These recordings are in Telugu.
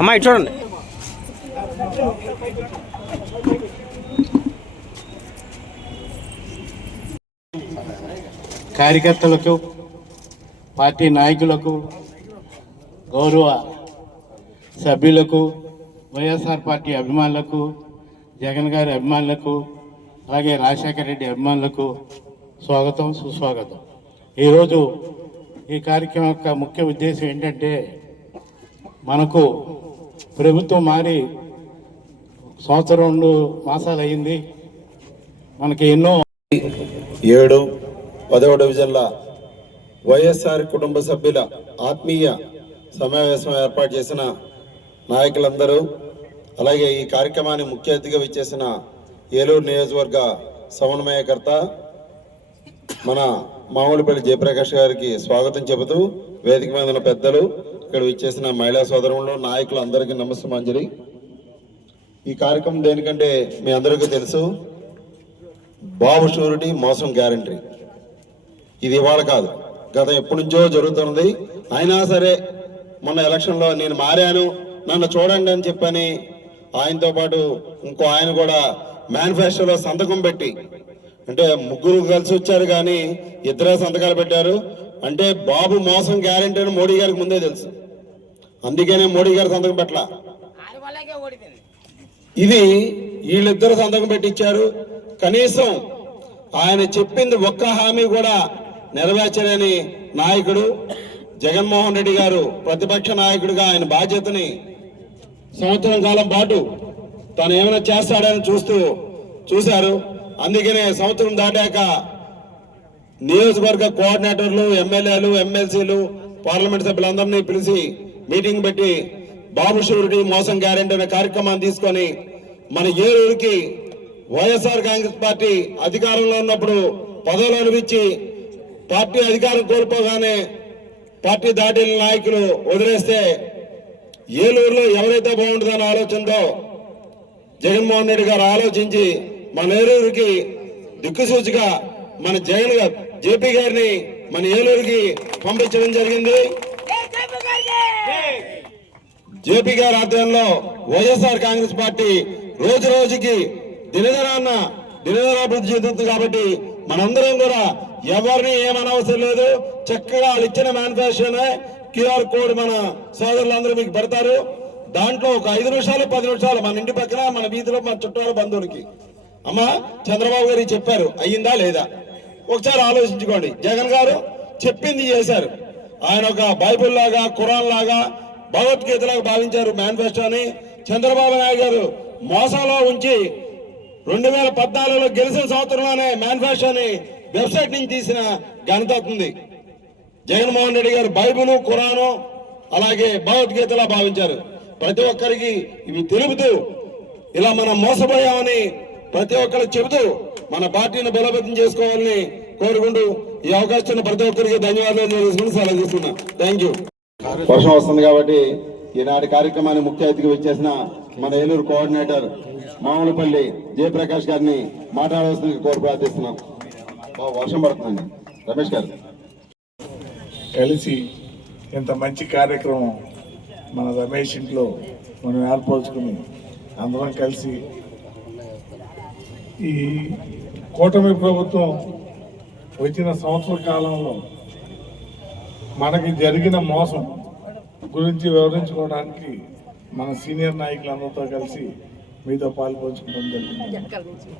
అమ్మా ఇటు చూడండి. కార్యకర్తలకు, పార్టీ నాయకులకు, గౌరవ సభ్యులకు, వైఎస్ఆర్ పార్టీ అభిమానులకు, జగన్ గారి అభిమానులకు, అలాగే రాజశేఖర రెడ్డి అభిమానులకు స్వాగతం, సుస్వాగతం. ఈరోజు ఈ కార్యక్రమం యొక్క ముఖ్య ఉద్దేశం ఏంటంటే, మనకు ప్రభుత్వం మారి 1-2 మాసాలు అయింది. మనకి ఎన్నో 7, 10వ డివిజన్ల వైఎస్ఆర్ కుటుంబ సభ్యుల ఆత్మీయ సమావేశం ఏర్పాటు చేసిన నాయకులందరూ, అలాగే ఈ కార్యక్రమాన్ని ముఖ్య అతిథిగా విచ్చేసిన ఏలూరు నియోజకవర్గ సమన్వయకర్త మన మామిడిపల్లి జయప్రకాష్ గారికి స్వాగతం చెబుతూ, వేదిక మీద ఉన్న పెద్దలు, ఇక్కడ విచ్చేసిన మహిళా సోదరులు, నాయకులు అందరికీ నమస్కారం. ఈ కార్యక్రమం దేనికంటే మీ అందరికీ తెలుసు, బాబు షూరిటీ మోసం గ్యారంటీ. ఇది ఇవాళ కాదు, గత ఎప్పటి నుంచో జరుగుతున్నది. అయినా సరే మొన్న ఎలక్షన్లో నేను మారాను, నన్ను చూడండి అని చెప్పని ఆయనతో పాటు ఇంకో ఆయన కూడా మేనిఫెస్టోలో సంతకం పెట్టి, అంటే ముగ్గురు కలిసి వచ్చారు కానీ ఇద్దరే సంతకాలు పెట్టారు. అంటే బాబు మోసం గ్యారంటీ అని మోడీ గారికి ముందే తెలుసు, అందుకనే మోడీ గారు సంతకం పెట్టలా. ఇది వీళ్ళిద్దరు సంతకం పెట్టించారు. కనీసం ఆయన చెప్పింది ఒక్క హామీ కూడా నెరవేర్చలేని నాయకుడు జగన్మోహన్ రెడ్డి గారు. ప్రతిపక్ష నాయకుడిగా ఆయన బాధ్యతని సంవత్సరం కాలం పాటు తను ఏమైనా చేస్తాడని చూశారు. అందుకనే సంవత్సరం దాటాక నియోజకవర్గ కోఆర్డినేటర్లు, ఎమ్మెల్యేలు, ఎమ్మెల్సీలు, పార్లమెంట్ సభ్యులందరినీ పిలిచి మీటింగ్ పెట్టి బాబు షూరిటీ మోసం గ్యారెంటీ అనే కార్యక్రమాన్ని తీసుకొని మన ఏలూరుకి వైఎస్ఆర్ కాంగ్రెస్ పార్టీ అధికారంలో ఉన్నప్పుడు పదవులు అనిపించి పార్టీ అధికారం కోల్పోగానే పార్టీ దాటిన నాయకులు వదిలేస్తే ఏలూరులో ఎవరైతే బాగుంటుందనే ఆలోచనతో జగన్మోహన్ రెడ్డి గారు ఆలోచించి మన ఏలూరుకి దిక్కుసూచిగా మన జేపీ గారిని మన ఏలూరుకి పంపించడం జరిగింది. జేపీ గారి ఆధ్వర్యంలో వైఎస్ఆర్ కాంగ్రెస్ పార్టీ రోజు రోజుకి దినదినాభివృద్ధి చెందుతుంది. కాబట్టి మనందరం కూడా ఎవరిని ఏమనవసరం లేదు, చక్కగా వాళ్ళు ఇచ్చిన మేనిఫెస్టోనే క్యూఆర్ కోడ్ మన సోదరులందరూ మీకు పెడతారు. దాంట్లో ఒక 5 నిమిషాలు 10 నిమిషాలు మన ఇంటి పక్కన, మన వీధిలో, మన చుట్టాల బంధువులకి అమ్మా చంద్రబాబు గారికి చెప్పారు, అయ్యిందా లేదా ఒకసారి ఆలోచించుకోండి. జగన్ గారు చెప్పింది చేశారు. ఆయన ఒక బైబుల్ లాగా, ఖురాన్ లాగా, భగవద్గీతలాగా భావించారు మేనిఫెస్టోని. చంద్రబాబు నాయుడు గారు మోసంలో ఉంచి 2014లో గెలిచిన సంవత్సరంలోనే మేనిఫెస్టోని వెబ్సైట్ నుంచి తీసిన ఘనత ఉంది. జగన్మోహన్ రెడ్డి గారు బైబుల్, ఖురాను, అలాగే భగవద్గీతలా భావించారు. ప్రతి ఒక్కరికి ఇవి తెలుపుతూ, ఇలా మనం మోసపోయామని ప్రతి ఒక్కరికి చెబుతూ మన పార్టీని బలోపేతం చేసుకోవాలని కోరుకుంటూ ఈ అవకాశం ప్రతి ఒక్కరికి ధన్యవాదాలు సెలవు తీసుకున్నా. Thank you. వర్షం వస్తుంది కాబట్టి ఈనాటి కార్యక్రమాన్ని ముఖ్య అతిథిగా వచ్చేసిన మన ఏలూరు కోఆర్డినేటర్ మామిడిపల్లి జయప్రకాష్ గారిని మాట్లాడవలసింది కోరి ప్రార్థిస్తున్నాం. వర్షం పడుతుందండి. రమేష్ గారు కలిసి ఇంత మంచి కార్యక్రమం మన రమేష్ ఇంట్లో మనం ఏర్పరచుకుని అందరం కలిసి ఈ కూటమి ప్రభుత్వం వచ్చిన సంవత్సర కాలంలో మనకి జరిగిన మోసం గురించి వివరించుకోవడానికి మన సీనియర్ నాయకులందరితో కలిసి మీతో పాల్పంచుకోవడం జరిగింది.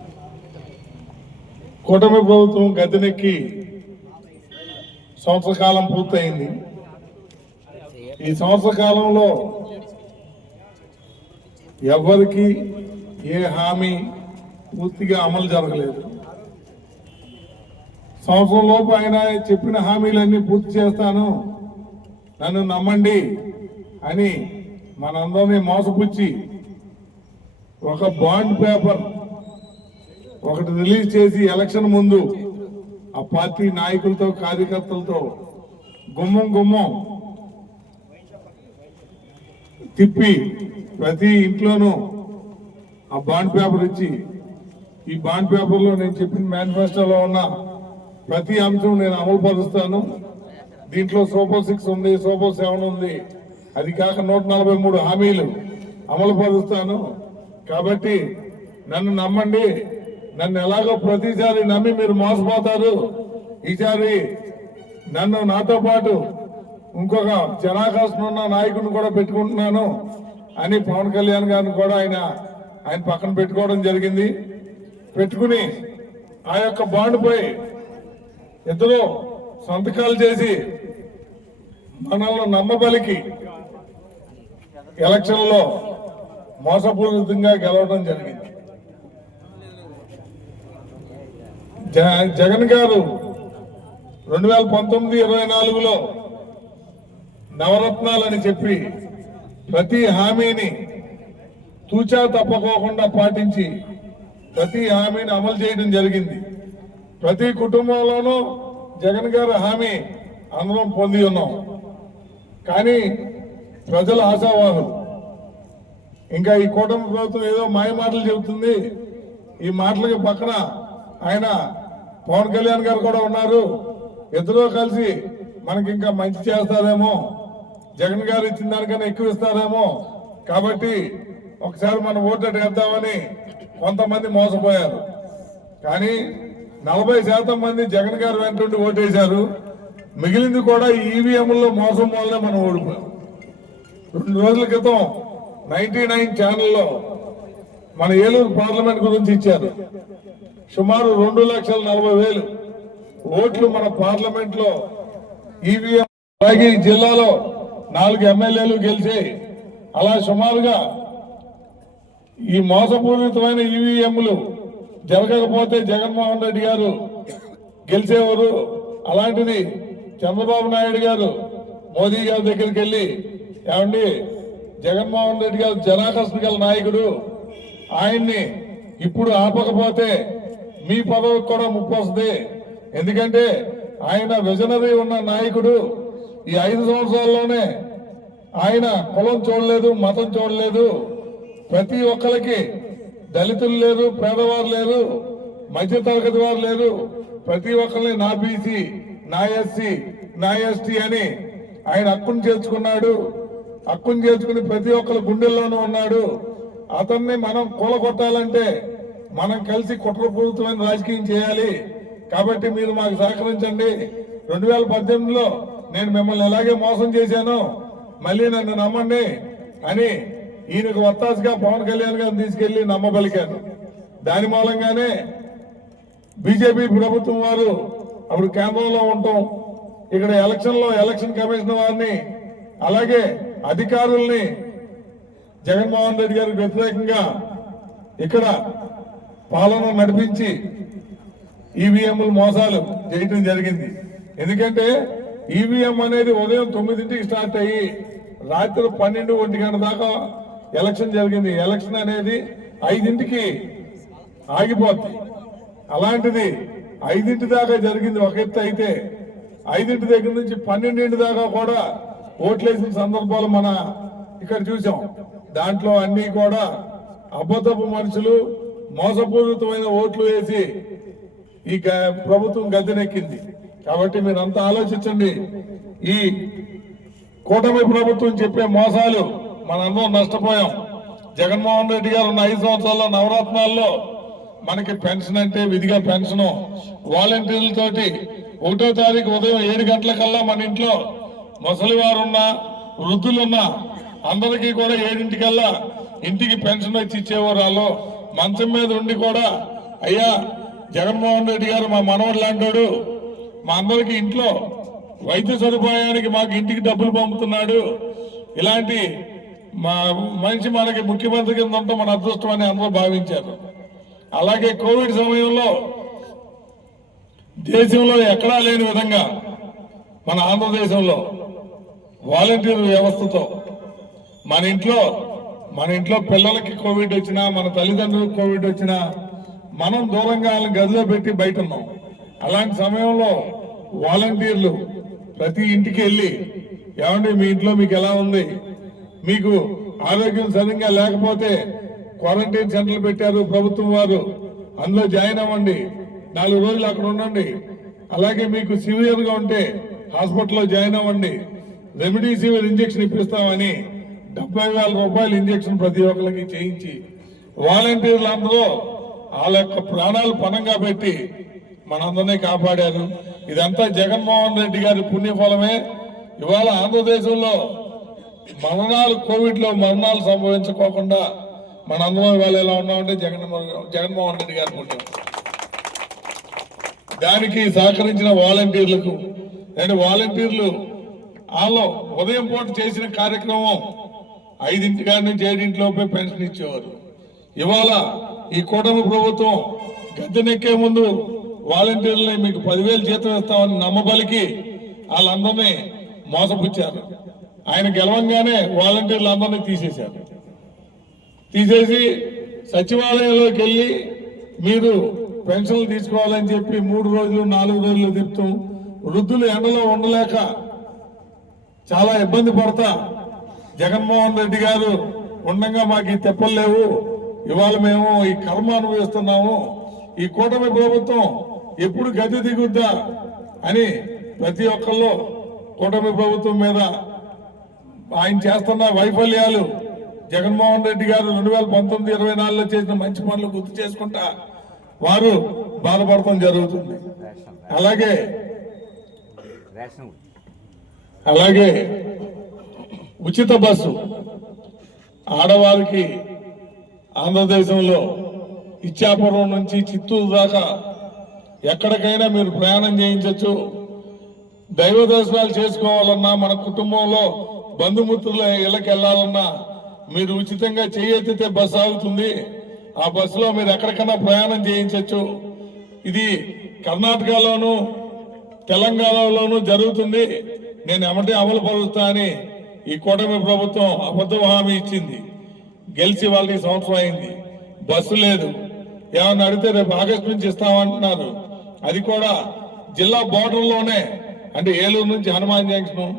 కూటమి ప్రభుత్వం గద్దెనెక్కి సంవత్సర కాలం పూర్తయింది. ఈ సంవత్సర కాలంలో ఎవరికి ఏ హామీ పూర్తిగా అమలు జరగలేదు. సంవత్సరం లోపు ఆయన చెప్పిన హామీలన్నీ పూర్తి చేస్తాను, నన్ను నమ్మండి అని మనందరినీ మోసపుచ్చి ఒక బాండ్ పేపర్ ఒకటి రిలీజ్ చేసి ఎలక్షన్ ముందు ఆ పార్టీ నాయకులతో, కార్యకర్తలతో గుమ్మం తిప్పి ప్రతి ఇంట్లోనూ ఆ బాండ్ పేపర్ ఇచ్చి, ఈ బాండ్ పేపర్లో నేను చెప్పిన మేనిఫెస్టోలో ఉన్న ప్రతి అంశం నేను అమలు పరుస్తాను, దీంట్లో సూపర్ 6 ఉంది, సూపర్ 7 ఉంది. అది కాక 143 హామీలు అమలు పరుస్తాను. కాబట్టి నన్ను నమ్మండి. నన్ను ఎలాగో ప్రతిసారి నమ్మి మీరు మోసపోతారు. ఈసారి నన్ను నాతో పాటు ఇంకొక జనాకాశనున్న నాయకుడిని కూడా పెట్టుకుంటున్నాను అని పవన్ కళ్యాణ్ గారిని కూడా ఆయన పక్కన పెట్టుకోవడం జరిగింది. పెట్టుకుని ఆ యొక్క బాండ్పై ఇద్దరు సంతకాలు చేసి మనల్ని నమ్మబలికి ఎలక్షన్లో మోసపూరితంగా గెలవడం జరిగింది. జగన్ గారు 2019-24లో నవరత్నాలని చెప్పి ప్రతి హామీని తూచా తప్పకోకుండా పాటించి ప్రతి హామీని అమలు చేయడం జరిగింది. ప్రతి కుటుంబంలోనూ జగన్ గారి హామీ అందరం పొంది ఉన్నాం. కానీ ప్రజల ఆశావాహులు ఇంకా ఈ కూటమి ప్రభుత్వం ఏదో మాయ మాటలు చెబుతుంది. ఈ మాటలకి పక్కన ఆయన పవన్ కళ్యాణ్ గారు కూడా ఉన్నారు. ఇద్దరూ కలిసి మనకి ఇంకా మంచి చేస్తారేమో, జగన్ గారు ఇచ్చిన దానికన్నా ఎక్కువ ఇస్తారేమో, కాబట్టి ఒకసారి మనం ఓటు వేద్దామని కొంతమంది మోసపోయారు. కానీ 40% మంది జగన్ గారు వెంటుండి ఓటేశారు. మిగిలింది కూడా ఈవీఎంలో మోసం వల్లనే మనం ఓడిపోయాం. 2 రోజుల క్రితం 99 ఛానల్లో మన ఏలూరు పార్లమెంట్ గురించి ఇచ్చారు. సుమారు 2,40,000 ఓట్లు మన పార్లమెంట్ లో ఈవీఎం. అలాగే ఈ జిల్లాలో 4 ఎమ్మెల్యేలు గెలిచాయి. అలా సుమారుగా ఈ మోసపూరితమైన ఈవీఎంలు జరగకపోతే జగన్మోహన్ రెడ్డి గారు గెలిచేవారు. అలాంటిది చంద్రబాబు నాయుడు గారు మోదీ గారి దగ్గరికి వెళ్ళి, ఏమండి జగన్మోహన్ రెడ్డి గారు జనాకర్షణ గల నాయకుడు, ఆయన్ని ఇప్పుడు ఆపకపోతే మీ పదవికి కూడా ముప్పు వస్తుంది. ఎందుకంటే ఆయన విజనరీ ఉన్న నాయకుడు. ఈ 5 సంవత్సరాల్లోనే ఆయన కులం చూడలేదు, మతం చూడలేదు. ప్రతి ఒక్కరికి దళితులు లేరు, పేదవారు లేరు, మధ్య తరగతి వారు లేరు. ప్రతి ఒక్కరిని నా బీసీ, నా ఎస్సీ, నా ఎస్టీ అని ఆయన హక్కును చేర్చుకున్నాడు. హక్కును చేర్చుకుని ప్రతి ఒక్కరి గుండెల్లోనూ ఉన్నాడు. అతన్ని మనం కూలగొట్టాలంటే మనం కలిసి కుట్రపూరితమైన రాజకీయం చేయాలి. కాబట్టి మీరు మాకు సహకరించండి. 2018లో నేను మిమ్మల్ని ఎలాగే మోసం చేశాను, మళ్ళీ నన్ను నమ్మండి అని ఈయనకు వత్తాసుగా పవన్ కళ్యాణ్ గారిని తీసుకెళ్లి నమ్మబలికారు. దాని మూలంగానే బీజేపీ ప్రభుత్వం వారు అప్పుడు కేంద్రంలో ఉంటాం, ఇక్కడ ఎలక్షన్ కమిషన్ వారిని అలాగే అధికారుల్ని జగన్మోహన్ రెడ్డి గారికి వ్యతిరేకంగా ఇక్కడ పాలన నడిపించి ఈవీఎంలు మోసాలు చేయటం జరిగింది. ఎందుకంటే ఈవీఎం అనేది ఉదయం 9ంటికి స్టార్ట్ అయ్యి రాత్రి 12-1 గంట దాకా ఎలక్షన్ జరిగింది. ఎలక్షన్ అనేది 5ంటికి ఆగిపోద్ది. అలాంటిది 5ంటి దాకా జరిగింది ఒక ఎత్తు అయితే, 5ంటి దగ్గర నుంచి 12ంటి దాకా కూడా ఓట్లేసిన సందర్భాలు మన ఇక్కడ చూసాం. దాంట్లో అన్ని కూడా అబద్ధపు మనుషులు మోసపూరితమైన ఓట్లు వేసి ఈ ప్రభుత్వం గద్దెనెక్కింది. కాబట్టి మీరంతా ఆలోచించండి. ఈ కూటమి ప్రభుత్వం చెప్పే మోసాలు మనందరం నష్టపోయాం. జగన్మోహన్ రెడ్డి గారు ఉన్న 5 సంవత్సరాల్లో నవరత్నాల్లో మనకి పెన్షన్ అంటే విధిగా పెన్షన్, వాలంటీర్లతోటి 1వ తారీఖు ఉదయం 7 గంటలకల్లా మన ఇంట్లో ముసలివారున్నా వృద్ధులున్నా అందరికీ కూడా 7ంటికల్లా ఇంటికి పెన్షన్ వచ్చి ఇచ్చేవారు. వాళ్ళు మంచం మీద ఉండి కూడా, అయ్యా జగన్మోహన్ రెడ్డి గారు మా మనవడు లాంటాడు, మా అందరికి ఇంట్లో వైద్య సదుపాయానికి మాకు ఇంటికి డబ్బులు పంపుతున్నాడు, ఇలాంటి మా మనిషి మనకి ముఖ్యమంత్రి కింద ఉంటే మన అదృష్టం అని అందరూ భావించారు. అలాగే కోవిడ్ సమయంలో దేశంలో ఎక్కడా లేని విధంగా మన ఆంధ్రదేశంలో వాలంటీర్ వ్యవస్థతో మన ఇంట్లో పిల్లలకి కోవిడ్ వచ్చినా, మన తల్లిదండ్రులకు కోవిడ్ వచ్చినా మనం దూరంగా వాళ్ళని గదిలో పెట్టి బయట ఉన్నాం. అలాంటి సమయంలో వాలంటీర్లు ప్రతి ఇంటికి వెళ్ళి, ఏమండి మీ ఇంట్లో మీకు ఎలా ఉంది, మీకు ఆరోగ్యం సరిగ్గా లేకపోతే క్వారంటైన్ సెంటర్లు పెట్టారు ప్రభుత్వం వారు, అందులో జాయిన్ అవ్వండి, 4 రోజులు అక్కడ ఉండండి. అలాగే మీకు సివియర్ గా ఉంటే హాస్పిటల్లో జాయిన్ అవ్వండి, రెమిడీసివిర్ ఇంజెక్షన్ ఇప్పిస్తామని 70,000 రూపాయలు ఇంజెక్షన్ ప్రతి ఒక్కరికి చేయించి వాలంటీర్లు అందరూ వాళ్ళ యొక్క ప్రాణాలు పణంగా పెట్టి మనందరినీ కాపాడారు. ఇదంతా జగన్మోహన్ రెడ్డి గారి పుణ్యఫలమే. ఇవాళ ఆంధ్రదేశంలో కోవిడ్ లో మరణాలు సంభవించుకోకుండా మనందరం ఇవాళ ఎలా ఉన్నామంటే జగన్మోహన్ రెడ్డి గారి పుణ్యం. దానికి సహకరించిన వాలంటీర్లకు అంటే వాలంటీర్లు వాళ్ళు ఉదయం పూట చేసిన కార్యక్రమం 5 కాడి నుంచి 7 పెన్షన్ ఇచ్చేవారు. ఇవాళ ఈ కూటమి ప్రభుత్వం గద్దెనెక్కే ముందు వాలంటీర్లని మీకు 10,000 జీతం ఇస్తామని నమ్మబలికి వాళ్ళందరినీ మోసపుచ్చారు. ఆయన గెలవంగానే వాలంటీర్లు అందరినీ తీసేసి సచివాలయంలోకి వెళ్ళి మీరు పెన్షన్లు తీసుకోవాలని చెప్పి 3 రోజులు 4 రోజులు తిప్పుతూ వృద్ధులు ఎండలో ఉండలేక చాలా ఇబ్బంది పడతా జగన్మోహన్ రెడ్డి గారు ఉండగా మాకు ఈ తెప్పలు లేవు, ఇవాళ మేము ఈ కర్మ అనుభవిస్తున్నాము, ఈ కూటమి ప్రభుత్వం ఎప్పుడు గది దిగుద్దా అని ప్రతి ఒక్కళ్ళు కూటమి ప్రభుత్వం మీద ఆయన చేస్తున్న వైఫల్యాలు జగన్మోహన్ రెడ్డి గారు 2019-24లో చేసిన మంచి పనులు గుర్తు చేసుకుంటా వారు బాధపడటం జరుగుతుంది. అలాగే ఉచిత బస్సు ఆడవారికి ఆంధ్రదేశంలో ఇచ్చాపురం నుంచి చిత్తూరు దాకా ఎక్కడికైనా మీరు ప్రయాణం చేయించవచ్చు. దైవ దర్శనాలు చేసుకోవాలన్నా మన కుటుంబంలో బంధుమిత్రుల ఇళ్ళకి వెళ్ళాలన్నా మీరు ఉచితంగా చేయెత్తితే బస్సు ఆగుతుంది. ఆ బస్సులో మీరు ఎక్కడికైనా ప్రయాణం చేయించవచ్చు. ఇది కర్ణాటకలోను తెలంగాణలోనూ జరుగుతుంది. నేను ఎమ్మటే అమలు పరుస్తా అని ఈ కూటమి ప్రభుత్వం అబద్ధ హామీ ఇచ్చింది. గెలిచి వాళ్ళకి సంవత్సరం అయింది, బస్సు లేదు. ఏమన్నా అడిగితే రేపు ఆగస్టు నుంచి ఇస్తామంటున్నారు. అది కూడా జిల్లా బోర్డర్లోనే, అంటే ఏలూరు నుంచి హనుమాన్ జంక్షన్,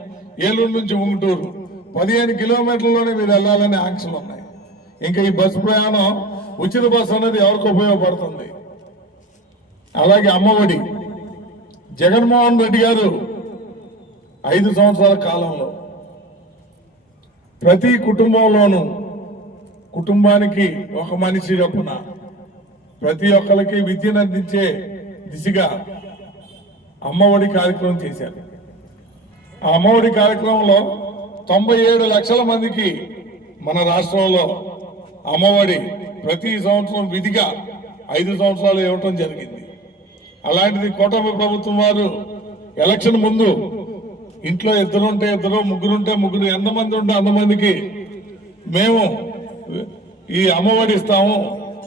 ఏలూరు నుంచి ఉంగుటూరు 15 కిలోమీటర్లలోనే మీరు వెళ్ళాలనే ఆంక్షలు ఉన్నాయి. ఇంకా ఈ బస్సు ప్రయాణం ఉచిత బస్సు అనేది ఎవరికి ఉపయోగపడుతుంది? అలాగే అమ్మఒడి జగన్మోహన్ రెడ్డి గారు 5 సంవత్సరాల కాలంలో ప్రతి కుటుంబంలోనూ కుటుంబానికి ఒక మనిషి చొప్పున ప్రతి ఒక్కరికి విద్యను అందించే దిశగా అమ్మఒడి కార్యక్రమం చేశారు. ఆ అమ్మఒడి కార్యక్రమంలో 97 లక్షల మందికి మన రాష్ట్రంలో అమ్మఒడి ప్రతి సంవత్సరం విధిగా 5 సంవత్సరాలు ఇవ్వటం జరిగింది. అలాంటిది కూటమి ప్రభుత్వం వారు ఎలక్షన్ ముందు ఇంట్లో 2 ఉంటే 2, 3 ఉంటే 3, ఎంతమంది ఉంటే అంతమందికి మేము ఈ అమ్మఒడి ఇస్తాము,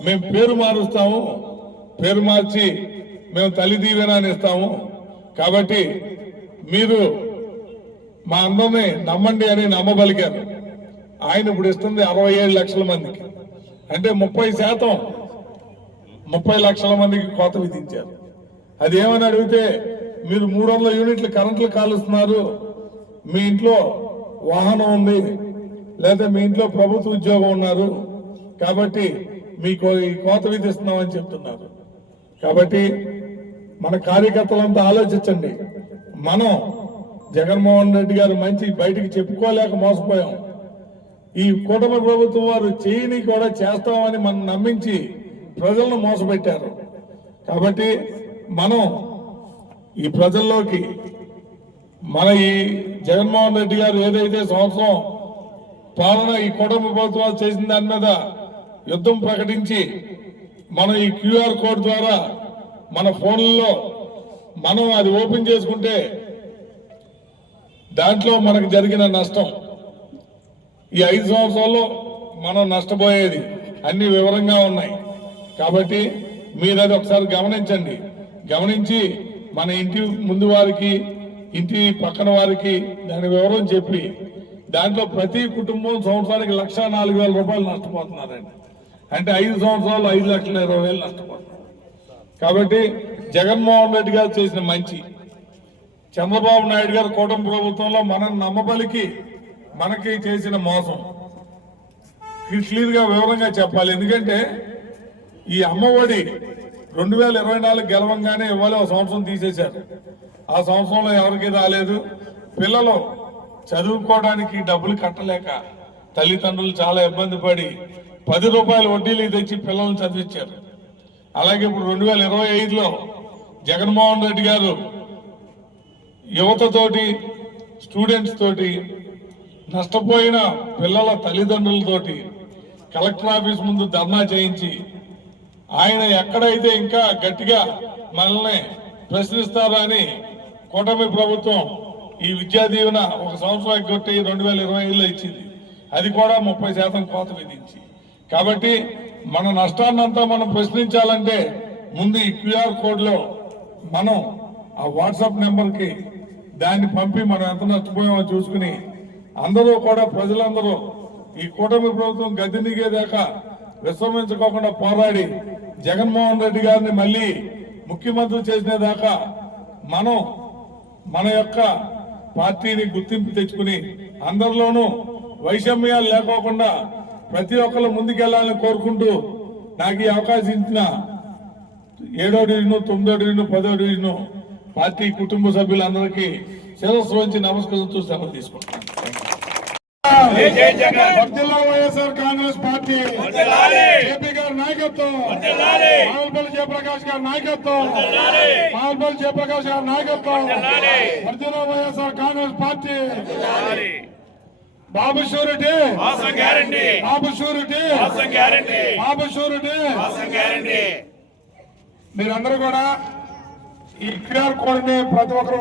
మేము పేరు మారుస్తాము, పేరు మార్చి మేము తల్లి దీవెనాన్ని ఇస్తాము, కాబట్టి మీరు మా అందరినీ నమ్మండి అని నమ్మబలికారు. ఆయన ఇప్పుడు ఇస్తుంది 67 లక్షల మందికి, అంటే 30% 30 లక్షల మందికి కోత విధించారు. అది ఏమని అడిగితే మీరు 300 యూనిట్లు కరెంట్లు కాలుస్తున్నారు, మీ ఇంట్లో వాహనం ఉంది, లేదా మీ ఇంట్లో ప్రభుత్వ ఉద్యోగం ఉన్నారు, కాబట్టి మీకు ఈ కోత విధిస్తున్నామని చెప్తున్నారు. కాబట్టి మన కార్యకర్తలంతా ఆలోచించండి. మనం జగన్మోహన్ రెడ్డి గారు మంచి బయటికి చెప్పుకోలేక మోసపోయాం. ఈ కూటమి ప్రభుత్వం వారు చేయని కూడా చేస్తామని మనం నమ్మించి ప్రజలను మోసపెట్టారు. కాబట్టి మనం ఈ ప్రజల్లోకి మన ఈ జగన్మోహన్ రెడ్డి గారు ఏదైతే సంవత్సరం పాలన ఈ కూటమి ప్రభుత్వాలు చేసిన దాని మీద యుద్ధం ప్రకటించి మనం ఈ QR కోడ్ ద్వారా మన ఫోన్లలో మనం అది ఓపెన్ చేసుకుంటే దాంట్లో మనకు జరిగిన నష్టం ఈ 5 సంవత్సరాల్లో మనం నష్టపోయేది అన్ని వివరంగా ఉన్నాయి. కాబట్టి మీరు అది ఒకసారి గమనించండి. గమనించి మన ఇంటి ముందు వారికి, ఇంటి పక్కన వారికి దాని వివరం చెప్పి దాంట్లో ప్రతి కుటుంబం సంవత్సరానికి 1,04,000 రూపాయలు నష్టపోతున్నారండి. అంటే 5 సంవత్సరాలు 5,20,000 నష్టపోతున్నారు. కాబట్టి జగన్మోహన్ రెడ్డి గారు చేసిన మంచి, చంద్రబాబు నాయుడు గారు కూటమి ప్రభుత్వంలో మనం నమ్మబలికి మనకి చేసిన మోసం క్లియర్ గా వివరంగా చెప్పాలి. ఎందుకంటే ఈ అమ్మఒడి 2024 గెలవంగానే ఇవ్వాలి, ఒక సంవత్సరం తీసేశారు. ఆ సంవత్సరంలో ఎవరికి రాలేదు. పిల్లలు చదువుకోవడానికి డబ్బులు కట్టలేక తల్లిదండ్రులు చాలా ఇబ్బంది పడి 10 రూపాయలు వడ్డీలు తెచ్చి పిల్లల్ని చదివించారు. అలాగే ఇప్పుడు 2025లో జగన్మోహన్ రెడ్డి గారు యువతతోటి స్టూడెంట్స్ తోటి నష్టపోయిన పిల్లల తల్లిదండ్రులతోటి కలెక్టర్ ఆఫీస్ ముందు ధర్నా చేయించి ఆయన ఎక్కడైతే ఇంకా గట్టిగా మనల్ని ప్రశ్నిస్తారా అని కూటమి ప్రభుత్వం ఈ విద్యా దీవెన 1 సంవత్సరం ఎగ్గొట్టి 2025లో ఇచ్చింది. అది కూడా 30% కోత విధించి. కాబట్టి మన నష్టాన్నంతా మనం ప్రశ్నించాలంటే ముందు ఈ QR కోడ్లో మనం ఆ వాట్సాప్ నెంబర్కి దాన్ని పంపి మనం ఎంత నష్టపోయామో చూసుకుని అందరూ కూడా ప్రజలందరూ ఈ కూటమి ప్రభుత్వం గద్దె దిగేదాకా విశ్రమించుకోకుండా పోరాడి జగన్మోహన్ రెడ్డి గారిని మళ్ళీ ముఖ్యమంత్రి చేసినదాకా మనం మన యొక్క పార్టీని గుర్తింపు తెచ్చుకుని అందరిలోనూ వైషమ్యాలు లేకోకుండా ప్రతి ఒక్కరు ముందుకెళ్లాలని కోరుకుంటూ నాకు ఈ అవకాశం ఇచ్చిన 7వ డివిజన్ 9వ డివిజన్ 10వ డివిజన్ పార్టీ కుటుంబ సభ్యులందరికీ శిరస్సు వంచి నమస్కరిస్తూ సెలవు తీసుకుంటున్నాను. వైఎస్ఆర్ కాంగ్రెస్ పార్టీ జేపీ గారి నాయకత్వం, మామూలుపల్లి జయప్రకాష్ గారి నాయకత్వం, మామూలుపల్లి జయప్రకాష్ గారి నాయకత్వం, వర్ధిల్లాలి వైఎస్ఆర్ కాంగ్రెస్ పార్టీ. బాబు షూరిటీ, బాబు షూరిటీ, బాబు షూరిటీ. మీరందరూ కూడా ఈ QR కోడ్ ని ప్రతి ఒక్కరు